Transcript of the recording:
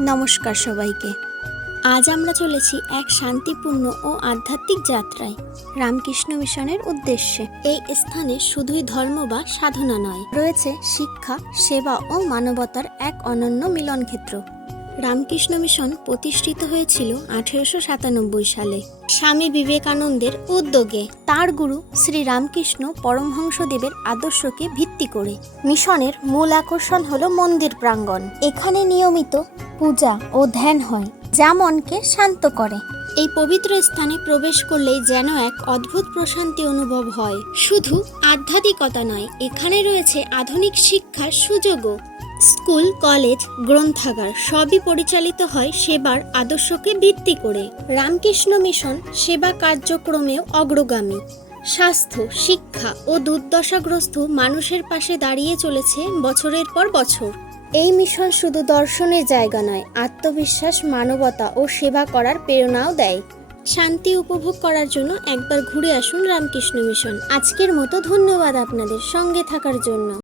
নমস্কার সবাইকে। আজ আমরা চলেছি এক শান্তিপূর্ণ ও আধ্যাত্মিক যাত্রায় রামকৃষ্ণ মিশনের উদ্দেশ্যে। এই স্থানে শুধুই ধর্ম বা সাধনা নয়, রয়েছে শিক্ষা, সেবা ও মানবতার এক অনন্য মিলনক্ষেত্র। রামকৃষ্ণ মিশন প্রতিষ্ঠিত হয়েছিল 1897 সালে স্বামী বিবেকানন্দের উদ্যোগে। তার গুরু শ্রী রামকৃষ্ণ পরমহংসদেবের আদর্শকে ভিত্তি করে। মিশনের মূল আকর্ষণ হলো মন্দির প্রাঙ্গণ। এখানে নিয়মিত পূজা ও ধ্যান হয়, যা মনকে শান্ত করে। এই পবিত্র স্থানে প্রবেশ করলেই যেন এক অদ্ভুত প্রশান্তি অনুভব হয়। শুধু আধ্যাত্মিকতা নয়, এখানে রয়েছে আধুনিক শিক্ষার সুযোগও। স্কুল, কলেজ, গ্রন্থাগার সবই পরিচালিত হয় সেবার আদর্শকে ভিত্তি করে। রামকৃষ্ণ মিশন সেবা কার্যক্রমেও অগ্রগামী। স্বাস্থ্য, শিক্ষা ও দুর্দশাগ্রস্ত মানুষের পাশে দাঁড়িয়ে চলেছে বছরের পর বছর। এই মিশন শুধু দর্শনের জায়গা নয়, আত্মবিশ্বাস, মানবতা ও সেবা করার প্রেরণাও দেয়। শান্তি উপভোগ করার জন্য একবার ঘুরে আসুন রামকৃষ্ণ মিশন। আজকের মতো ধন্যবাদ আপনাদের সঙ্গে থাকার জন্য।